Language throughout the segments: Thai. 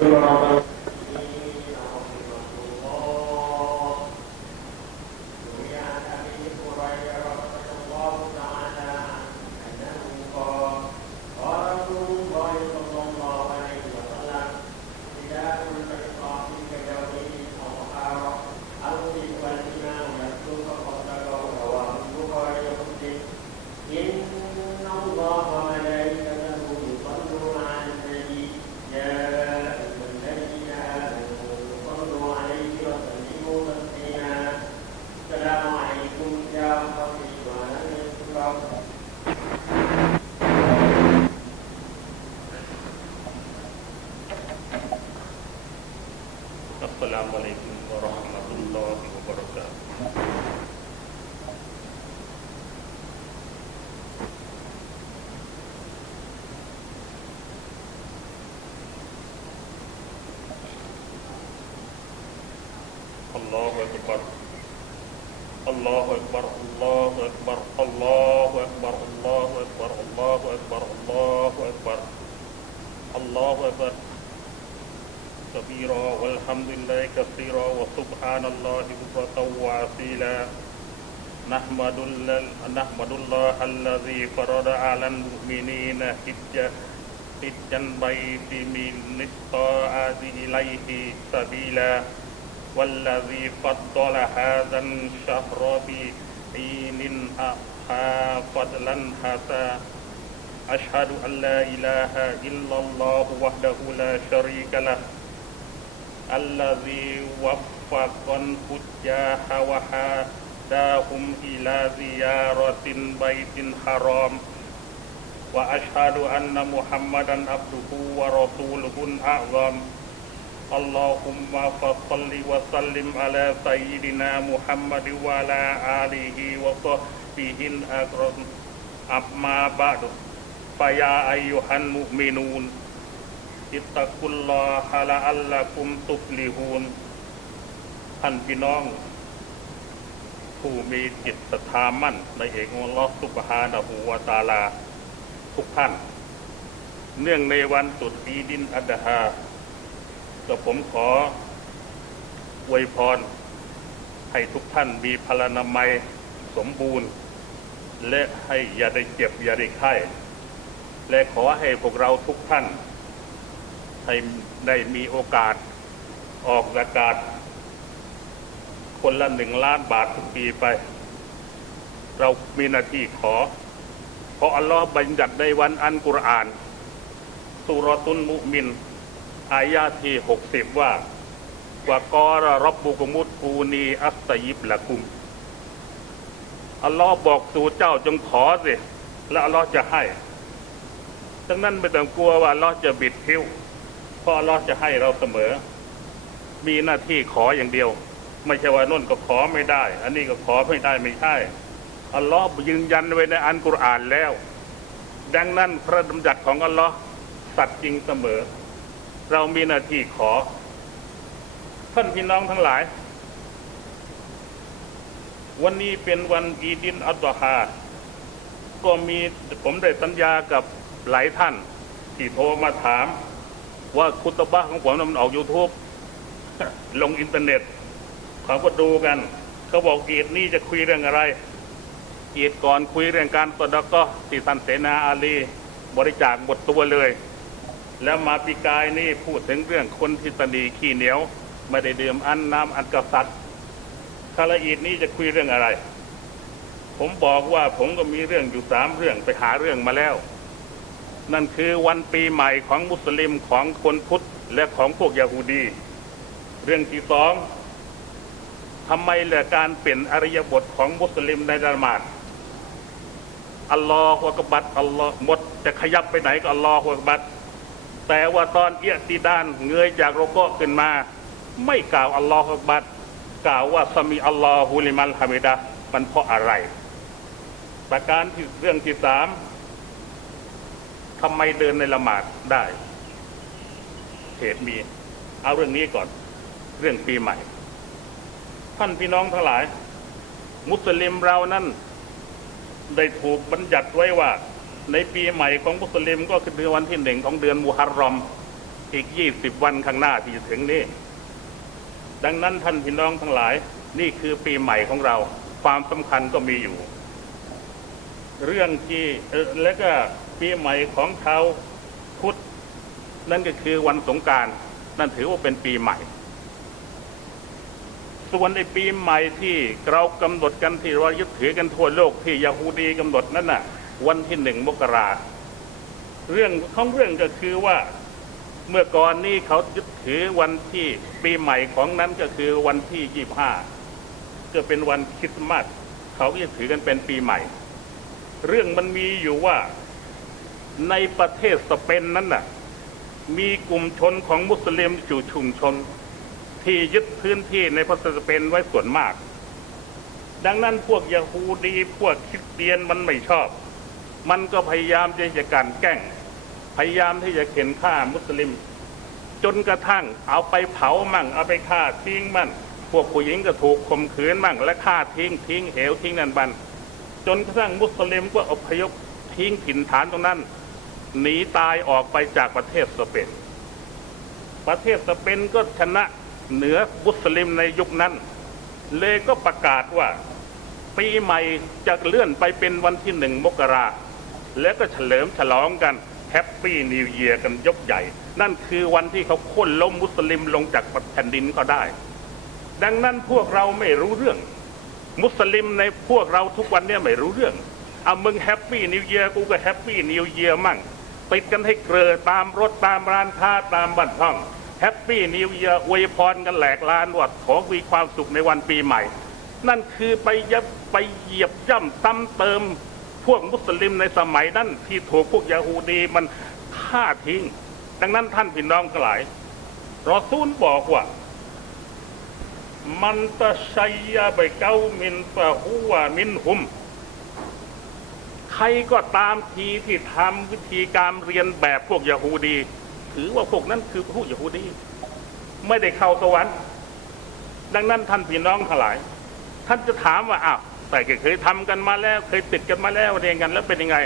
Thank you. الله أكبر الله أكبر الله أكبر الله أكبر الله أكبر الله أكبر الله أكبر. كبيرا والحمد لله كثيرا وسبحان الله بكرة وأصيلا. نحمد نحمد الله الذي فرض على المؤمنين حجة حجة بيت من الطاعة إليه سبيلا. والذي فضل هذا الشهر بعين أحا فضلا حسنا أشهد أن لا إله إلا الله وحده لا شريك له الذي وفق الحجاج وهداهم إلى زيارة بيت الحرام وأشهد أن محمدا عبده ورسوله الأعظم. اللهم فصل وسلم على سيدنا محمد وعلى آله وصحبه الأكرم أما بعد فيا أيها المؤمنون اتقوا الله لعلكم تفلحون ท่านพี่น้อง ผู้มีจิตศรัทธามั่น ในเอกของอัลลอฮฺสุบฮานะฮูวาตาลา ทุกท่าน เนื่องในวันตรุษอีดินอัดฮา กับผมขออวยพร ให้ทุกท่านมีพลานามัยสมบูรณ์ และให้อย่าได้เจ็บอย่าได้ไข้และขอให้พวกเราทุกท่าน ให้ได้มีโอกาสออกอากาศ คนละหนึ่งล้านบาททุกปีไป เรามีหน้าที่ขอ เพราะอัลลอฮ์บัญญัติในวันอันกุรอานสุรตุนมุมิน อายาที่หกสิบว่าว่ากอรรับบุกมุตกูนีอัสยิบละกุม อัลลอฮ์บอกสู่เจ้าจงขอสิ แล้วอัลลอฮ์จะให้ ดังนั้นไม่ต้องกลัวว่าอัลลอฮ์จะบิดพิ้วเพราะอัลลอฮ์จะให้เราเสมอ มีหน้าที่ขออย่างเดียว ไม่ใช่ว่าน่นก็ขอไม่ได้ อันนี้ก็ขอไม่ได้ไม่ใช่ อัลลอฮ์ยืนยันไว้ในอันกุรอานแล้ว ดังนั้นพระดำรัสของอัลลอฮ์สัตย์จริงเสมอ เรามีหน้าที่ขอ ท่านพี่น้องทั้งหลาย วันนี้เป็นวันอีดินอัลดฮาก็มีผมได้สัญญากับหลายท่าน ที่โทรมาถาม ว่าคุตบะของผมนั้นมันออก YouTube ลงอินเทอร์เน็ตเขาก็ดูกันเขาบอกอีดนี้จะคุยเรื่องอะไรอีดก่อนคุยเรื่องการตดก็ที่ท่านเสนาอาลี บริจาคหมดตัวเลย แล้วมาปีกายนี่พูดถึงเรื่องคนที่ตนีขี้เหนียวไม่ได้ดื่มอันน้ำอันกษัตริย์คาราอีดนี้จะคุยเรื่องอะไร ผมบอกว่าผมก็มีเรื่องอยู่สามเรื่องไปหาเรื่องมาแล้ว นั่นคือวันปีใหม่ของมุสลิมของคนพุทธและของพวกยาฮูดี เรื่องที่สองทำไมเหลือการเปลี่ยนอริยบทของมุสลิมในละหมาดอัลลอฮฺอักบัดอัลลอฮ์หมดจะขยับไปไหนก็อัลลอฮฺอักบัด แต่ว่าตอนเอียติดานเงยจากโรโกะขึ้นมา ไม่กล่าวอัลลอฮฺกบัดกล่าวว่าสมีอัลลอฮุลิมันฮามิดะมันเพราะอะไร ประการที่เรื่องที่สามทำไมเดินในละหมาดได้เหตุมี เอาเรื่องนี้ก่อนเรื่องปีใหม่ ท่านพี่น้องทั้งหลาย มุสลิมเรานั้นได้ถูกบัญญัติไว้ว่า ในปีใหม่ของมุสลิมก็คือวันที่หนึ่งของเดือนมุฮัรรอม อีกยี่สิบวันข้างหน้าที่จะถึงนี้ ดังนั้นท่านพี่น้องทั้งหลายนี่คือปีใหม่ของเรา ความสำคัญก็มีอยู่ เรื่องที่เออและก็ปีใหม่ของชาวพุทธนั่นก็คือวันสงการนั่นถือว่าเป็นปีใหม่ ส่วนในปีใหม่ที่เรากำหนดกันที่เรายึดถือกันทั่วโลกที่ยาฮูดีกำหนดนั่นน่ะ วันที่หนึ่งมกราเรื่องของเรื่องก็คือว่าเมื่อก่อนนี้เขายึดถือวันที่ปีใหม่ของนั้นก็คือวันที่ยี่ห้าก็เป็นวันคริสต์มาสเขาก็จะถือกันเป็นปีใหม่ เรื่องมันมีอยู่ว่าในประเทศสเปนนั้นน่ะมีกลุ่มชนของมุสลิมอยู่ชุมชน ที่ยึดพื้นที่ในประเทศสเปนไว้ส่วนมาก ดังนั้นพวกยาฮูดีพวกคริสเตียนมันไม่ชอบ มันก็พยายามที่จะกันแกล้งพยายามที่จะเข็นฆ่ามุสลิม จนกระทั่งเอาไปเผามั่ง เอาไปฆ่าทิ้งมั่งพวกผู้หญิงก็ถูกข่มขืนมั่ง และฆ่าทิ้งทิ้งเหวทิ้งนันบัน จนกระทั่งมุสลิมก็อพยพทิ้งถิ่นฐานตรงนั้นหนีตายออกไปจากประเทศสเปน ประเทศสเปนก็ชนะเหนือมุสลิมในยุคนั้น เลยก็ประกาศว่าปีใหม่จะเลื่อนไปเป็นวันที่หนึ่งมกรา แล้วก็เฉลิมฉลองกันแฮปปี้นิวเยียร์กันยกใหญ่ นั่นคือวันที่เขาค่นล้มมุสลิมลงจากแผ่นดินก็ได้ ดังนั้นพวกเราไม่รู้เรื่อง มุสลิมในพวกเราทุกวันเนี่ยไม่รู้เรื่องเอามึงแฮปปี้นิวเยียร์กูก็แฮปปี้นิวเยียร์มั่งติดกันให้เกลือตามรถตามร้านค้าตามบ้านช่องแฮปปี้นิวเยียร์อวยพรกันแหลกลานว่าขอมีความสุขในวันปีใหม่ นั่นคือไปยับไปเหยียบย่ำซ้ำเติม พวกมุสลิมในสมัยนั้นที่ถูกพวกยาฮูดีมันฆ่าทิ้ง ดังนั้นท่านพี่น้องทั้งหลายรอซูลบอกว่า มันตะชัยยะไปเก้ามินฟะฮูวมินหุม ใครก็ตามทีที่ทำวิธีการเรียนแบบพวกยาฮูดี ถือว่าพวกนั้นคือพวกยาฮูดี ไม่ได้เข้าสวรรค์ดังนั้นท่านพี่น้องทั้งหลาย ท่านจะถามว่าอ้าว แต่เคยทำกันมาแล้ว เคยติดกันมาแล้วเรียนกันแล้วเป็นยังไง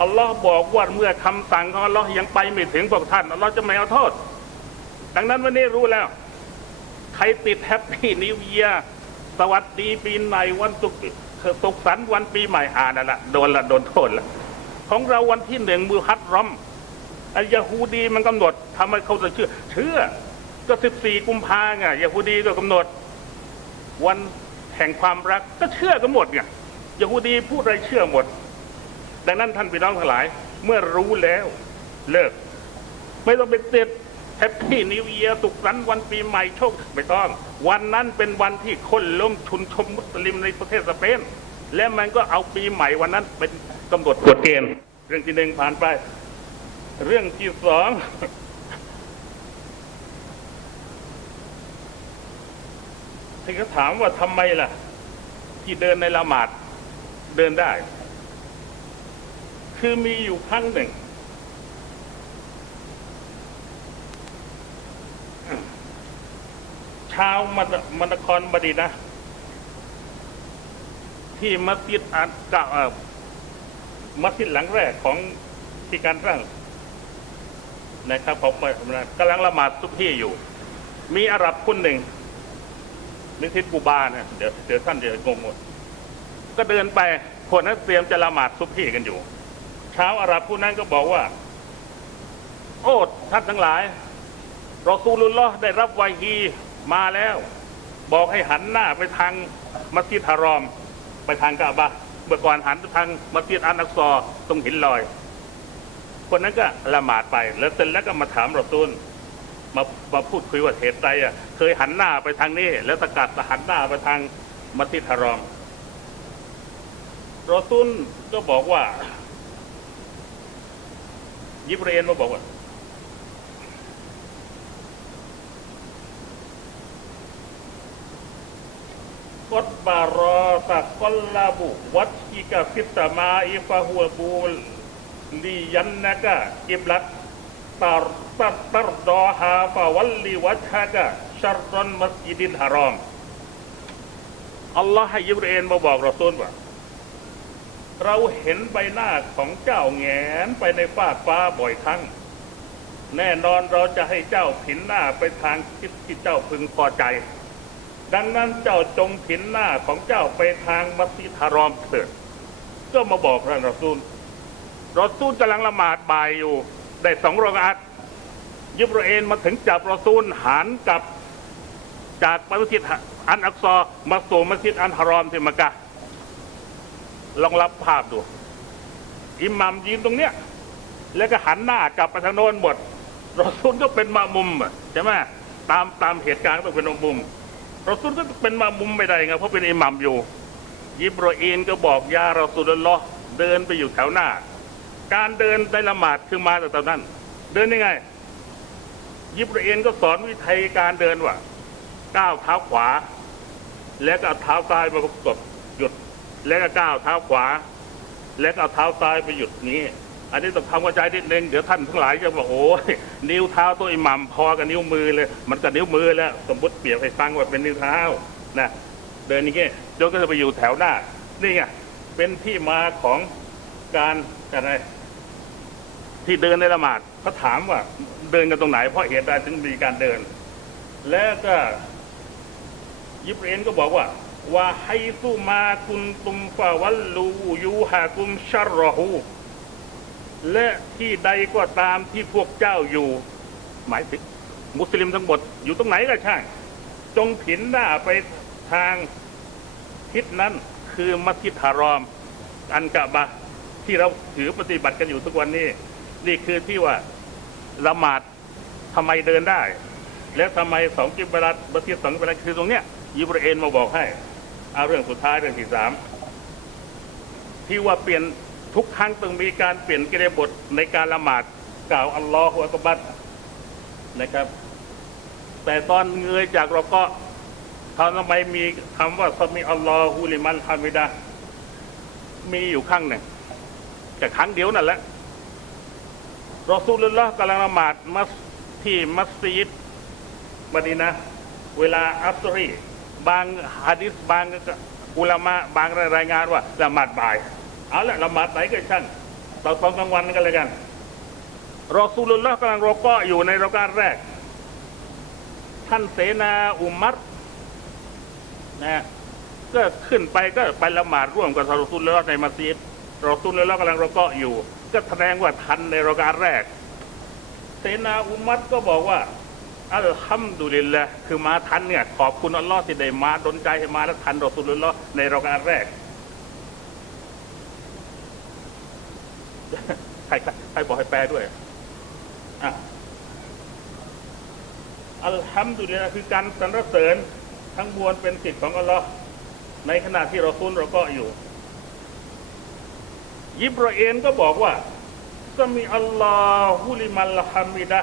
อัลลอฮ์บอกว่าเมื่อคำสั่งของอัลลอฮ์ยังไปไม่ถึงพวกท่านอัลลอฮ์จะไม่เอาโทษ ดังนั้นวันนี้รู้แล้ว ใครติดแฮปปี้นิวเยียสวัสดีปีใหม่วันสุขสุขสันวันปีใหม่อ่านั่นละโดนละโดนโทษละของเราวันที่หนึ่งมือฮัดรอมอายาฮูดีมันกำหนดทำให้เขาจะเชื่อ เชื่อก็สิบสี่กุมภาไงยาฮูดีก็กำหนด วัน ห่งความรักก็เชื่อกันหมดไงยาฮูดีพูดอะไรเชื่อหมด ดังนั้นท่านพี่น้องทั้งหลาย เมื่อรู้แล้วเลิก ไม่ต้องไปติดแฮปปี้นิวเยียร์สุขสันต์วันปีใหม่โชคไม่ต้อง วันนั้นเป็นวันที่คนล้มชุนชมมุสลิมในประเทศสเปนและมันก็เอาปีใหม่วันนั้นเป็นกำหนดกฎเกณฑ์ เรื่องที่หนึ่งผ่านไป เรื่องที่สอง ที่เขาถามว่าทำไมล่ะ ที่เดินในละหมาดเดินได้ คือมีอยู่ครั้งหนึ่งชาวมมนครบดีนะ ที่มัสยิดอันกะเออมัสยิดหลังแรกของที่การสร้างนะครับผมกำลังละหมาดซุบฮีอยู่ มีอาหรับคนหนึ่ง นิทิศกูบาเนี่ยเดี๋ยวเดี๋ยวท่านเดี๋ยวงงหมดก็เดินไปคนนั้นเตรียมจะละหมาดซุบฮีกันอยู่ เช้าอาหรับผู้นั้นก็บอกว่า โอ้ท่านทั้งหลายรอซูลุลลอฮ์ได้รับวาฮีมาแล้ว บอกให้หันหน้าไปทางมัสยิดฮารอม ไปทางกาบะเมื่อก่อนหันไปทางมัสยิดอานักซอตรงหินลอย คนนั้นก็ละหมาดไป แล้วเสร็จแล้วก็มาถามรอซูล มามาพูดคุยว่าเหตุใดอะเคยหันหน้าไปทางนี้ แล้วสกัดหันหน้าไปทางมัสยิดฮารอมรอซูลก็บอกว่า ยิบเรนมาบอกว่า กดบารอตะกอลลาบุวัดกิกะฟิตมาอิฟะฮัวบูลลียันนะกะกิบลักะชัรรอนมัสยิดินฮารอมอัลลอฮ์ให้ยิบเรนมาบอกเรอซูลว่า เราเห็นใบหน้าของเจ้าแงนไปในฟากฟ้าบ่อยครั้ง แน่นอนเราจะให้เจ้าผินหน้าไปทางทิศที่เจ้าพึงพอใจ ดังนั้นเจ้าจงผินหน้าของเจ้าไปทางมัสยิดฮารอมเถิดก็มาบอกท่านรอซูลรอซูลกำลังละหมาดบ่ายอยู่ ได้สองรอกาตยิบรเอนมาถึงจับรอซูลหันกับจากมัสยิดอันอักซอร์มาสู่มัสยิดอันฮารอมที่มักกะลองรับภาพดู อิหมัมยืนตรงเนี้ย แล้วก็หันหน้ากลับไปทางโน้นหมดรอซูลก็เป็นมามุมใช่ไหมตามตามเหตุการณ์ก็ต้องเป็นมามุมรอซูลก็เป็นมามุมไม่ได้ไงเพราะเป็นอิหมัมอยู่ ยิบรออีนก็บอกยารอซูลลอเดินไปอยู่แถวหน้า การเดินในละหมาดคือมาจากตอนนั้น เดินยังไง ยิบรออีนก็สอนวิธีการเดินว่าก้าวเท้าขวา แล้วก็เอาเท้าซ้ายมาประกบหยุด แล้วก็ก้าวเท้าขวา แล้วก็เอาเท้าซ้ายไปหยุดนี้ อันนี้ต้องทำกระจายนิดนึงเดี๋ยวท่านทั้งหลายจะบอกโอ้ยนิ้วเท้าตัวอิหมัมพอกับนิ้วมือเลย มันกับนิ้วมือแล้ว สมมติเปรียบให้ฟังว่าเป็นนิ้วเท้านะเดินอย่างเงี้ยโยก็จะไปอยู่แถวหน้า นี่ไงเป็นที่มาของการอะไร ที่เดินในละหมาดเขาถามว่าเดินกันตรงไหน เพราะเหตุใดถึงมีการเดิน แล้วก็ยิบเรนก็บอกว่าว่าให้สู้มาคุณตุมฟาวัลลูยูฮากุมชารรอฮูและที่ใดก็ตามที่พวกเจ้าอยู่ หมายถึงมุสลิมทั้งหมดอยู่ตรงไหนก็ช่าง จงผินหน้าไปทางทิศนั้นคือมัสยิดฮารอม อันกะบะที่เราถือปฏิบัติกันอยู่ทุกวันนี้ คือที่ว่าละหมาดทำไมเดินได้ แล้วทำไมสองกิบรัตบัติสองกิบรัตคือตรงเนี้ยยิบรเอนมาบอกให้เอาเรื่องสุดท้ายเรื่องที่สามที่ว่าเปลี่ยนทุกครั้งต้องมีการเปลี่ยนกิริยาบทในการละหมาดกล่าวอัลลอฮฺอักบัดนะครับ แต่ตอนเงยจากเราก็ทำไมมีคำว่าสมิอัลลอฮุลิมันฮามิดะมีอยู่ครั้งหนึ่งแต่ครั้งเดียวนั่นแหละ รอซูลุลลอฮ์กำลังละหมาดมัสที่มัสยิดมดีนะ เวลาอัสรีบางฮะดิษบางอุลามะบางรายงานว่าละหมาดบ่ายเอาละละหมาดไหนก็ช่างตอนตอนกลางวันกันเลยกัน รอซูลุลลอฮ์กำลังรอก็อยู่ในรอการแรก ท่านเสนาอุมัรนะก็ขึ้นไปก็ไปละหมาดร่วมกับรอซูลุลลอฮ์ในมัสยิดรอซูลุลลอฮ์กำลังรอก็อยู่ ก็แสดงว่าทันในรอการแรก เสนาอุมัรก็บอกว่า อัลฮัมดุลิลละคือมาทันเนี่ยขอบคุณอัลลอฮ์ที่ได้มาดนใจให้มาแล้วทันรอสูลุลลอฮ์ในรอกาสแรกใครใครบอกให้แปลด้วยอะอัลฮัมดุลิลละคือการสรรเสริญทั้งมวลเป็นสิทธิ์ของอัลลอฮ์ในขณะที่เราซุนเราก็อยู่ ยิบรเอนก็บอกว่าสมีอัลลอฮุลิมัลฮามิดะ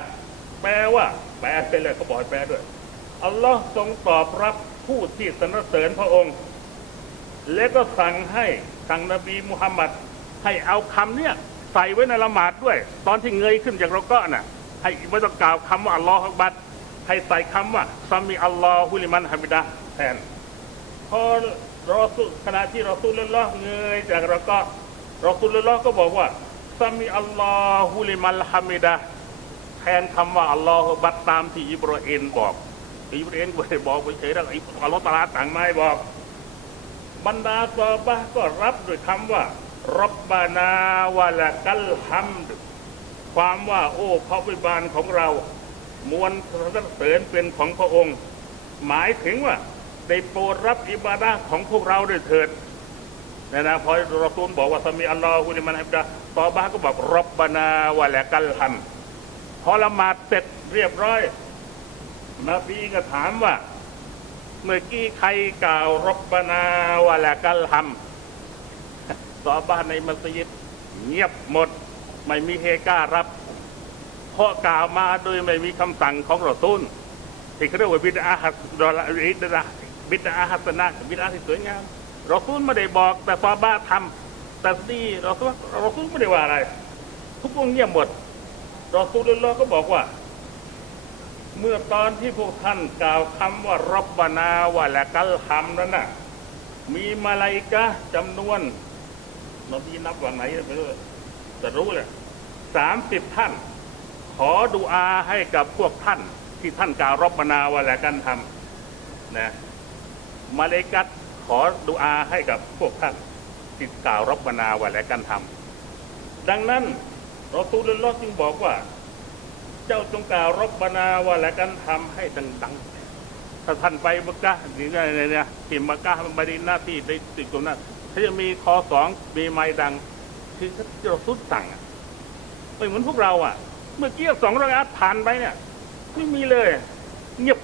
แปลว่า แปลไปเลยเขาบอกให้แปลด้วย อัลลอฮ์ทรงตอบรับผู้ที่สรรเสริญพระองค์ และก็สั่งให้ทางนบีมุฮัมมัดให้เอาคำเนี้ยใส่ไว้ในละหมาดด้วย ตอนที่เงยขึ้นจากเราก็น่ะ ให้ไม่ต้องกล่าวคำว่าอัลลอฮฺบัดให้ใส่คำว่าซามีอัลลอฮุลิมันฮามิดะแทนพอรอสุขณะที่รอสุลลอฮ์เงยจากเราก็ รอสุลลอฮ์ก็บอกว่าซามีอัลลอฮุลิมันฮามิดะแทนคำว่าอัลลอฮฺบัตตามที่อิบราฮิมบอกอิบราฮิมไม่ได้บอกไปเฉยๆแล้วอัลลอฮฺตาลาต่างไม่บอก บรรดาซอฮาบะก็รับด้วยคำว่ารับบานาวะละกัลฮัมดความว่าโอ้พระวิบาลของเรา มวลสรรเสริญเป็นของพระองค์ หมายถึงว่าได้โปรดรับอิบาดะของพวกเราด้วยเถิด นะนะพอรอซูลบอกว่าสมีอัลลอฮฺลิมันฮัมดะซอฮาบะห์ก็บอกรบบานาวะละกัลฮัมพอละหมาดเสร็จเรียบร้อยนบีก็ถามว่า เมื่อกี้ใครกล่าวรบบานาวะละกัลฮัมสอบ้านในมัสยิดเงียบหมด ไม่มีเฮก้ารับ เพราะกล่าวมาโดยไม่มีคำสั่งของรอซูลที่เขาเรียกว่าบิดาฮัสดอลบิดาบิดาฮัสนะบิดาที่สวยงาม รอซูลไม่ได้บอก แต่ซอบ้าทำแต่นี่รอซูลรอซูลไม่ได้ว่าอะไร ทุกคนเงียบหมดรอซูลุลลอก็บอกว่า เมื่อตอนที่พวกท่านกล่าวคำว่ารับบนาวะละกัลฮัมนั้นน่ะ มีมาลาอิกะห์จำนวนนบีนับวันไหนไม่รู้แต่รู้เลยสามสิบท่าน ขอดุอาให้กับพวกท่าน ที่ท่านกล่าวรบบนาวะและกันทำนะมาเลกัต ขอดุอาให้กับพวกท่านที่กล่าวรบบนาวและกันทำดังนั้นเราตูลลอจึงบอกว่า เจ้าจงกล่าวรบบนาวและกันทำให้ดังๆถ้าท่านไปมักกะนี่เนี่ยเนี่ยที่มักกะห์มาดีนาที่ได้ติดตรงนั้นถ้าจะมีคอสองมีไม้ดังคือเราสุดสั่งไม่เหมือนพวกเราอะ เมื่อกี้สองระยะผ่านไปเนี่ยไม่มีเลย เงียบ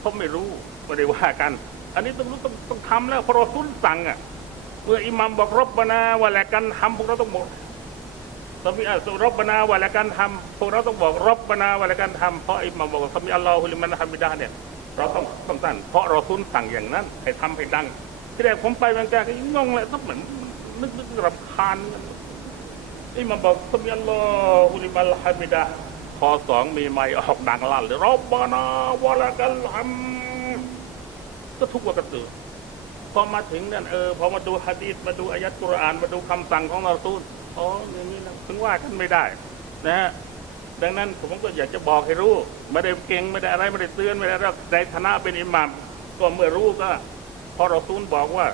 เขาไม่รู้ไม่ได้ว่ากัน อันนี้ต้องรู้ต้องต้องทำแล้วเพราะเราสุดสั่งอะเมื่ออิหมัมบอกรบบนาวะและกันทำพวกเราต้องบอกสมีอัลรบบนาวะละกันทำพวกเราต้องบอกรบบนาวะละกันทำเพราะอิหมัมบอกสมีอัลลอฮุลิมันฮัมมิดาเนี่ยเราต้องต้องสั่นเพราะเราทุนสั่งอย่างนั้นให้ทำให้ดัง ที่แรกผมไปบางแกก็งงเลยต้องเหมือนนึกนึกรำคาญอิหมัมบอกสมีอัลลอฮุลิมันฮัมมิดาพอสองมีไม้ออกดังลั่นเลยรบบนาวะละกันทำ ก็ทุกว่ากระตือพอมาถึงนั่นเออพอมาดูฮะดีษมาดูอายัดกุรอาน มาดูคำสั่งของเราตูลอ๋ออย่างนี้นะถึงว่ากันไม่ได้ นะฮะดังนั้นผมก็อยากจะบอกให้รู้ ไม่ได้เก่งไม่ได้อะไรไม่ได้เตือนไม่ได้อะไรในฐานะเป็นอิหมัมก็เมื่อรู้ก็ พอเราตูลบอกว่า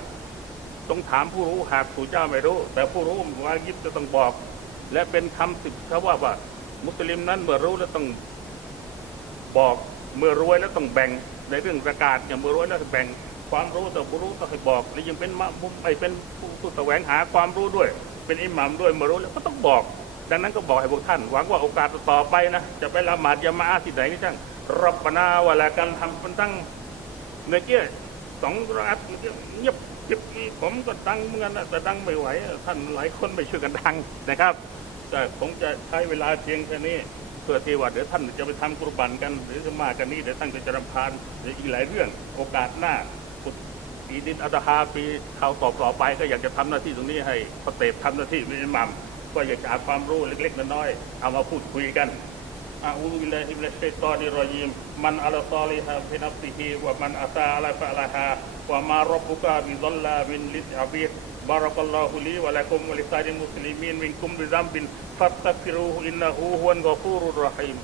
ต้องถามผู้รู้หากผู้เจ้าไม่รู้ แต่ผู้รู้วายิบจะต้องบอก และเป็นคำสิบเขาว่าว่า มุสลิมนั้นเมื่อรู้แล้วต้องบอกเมื่อรวยแล้วต้องแบ่ง ในเรื่องประกาศอย่างเมื่อรวยแล้วต้องแบ่งความรู้แต่ผู้รู้ต้องให้บอกและยังเป็นมะมุมไอเป็นผู้แสวงหาความรู้ด้วย เป็นอิหมัมด้วยเมื่อรู้แล้วก็ต้องบอก ดังนั้นก็บอกให้พวกท่าน หวังว่าโอกาสต่อไปนะจะไปละหมาดยามาอาที่ไหนก็ช่างรับบนาวะละกันทำเป็นตั้งเมื่อกี้สองรัฐเมื่อกี้เงียบเงียบผมก็ดังเหมือนกันแต่ดังไม่ไหวท่านหลายคนไม่ช่วยกันดังนะครับ แต่ผมจะใช้เวลาเพียงแค่นี้ เพื่อที่ว่าเดี๋ยวท่านจะไปทำกุรบันกันหรือจะมากันนี่เดี๋ยวท่านก็จะรำพานเดี๋ยวอีกหลายเรื่องโอกาสหน้าอีดินอัตฮาปีข่าวต่อต่อไปก็อยากจะทำหน้าที่ตรงนี้ให้พระเตบทำหน้าที่เป็นอิมัมก็อยากจะหาความรู้เล็กๆน้อยๆเอามาพูดคุยกันอาอูบิลลาฮิมินัชชัยฏอนิรรญีมมันอัลซอลิฮะฟินัฟซิฮิวะมันอาซาอะลฟะลาฮาวะมารบบุกะบิซัลลามินลิสอาบีด بارك الله لي ولكم ولسائر المسلمين منكم بذنب فاستغفروه إنه هو الغفور الرحيم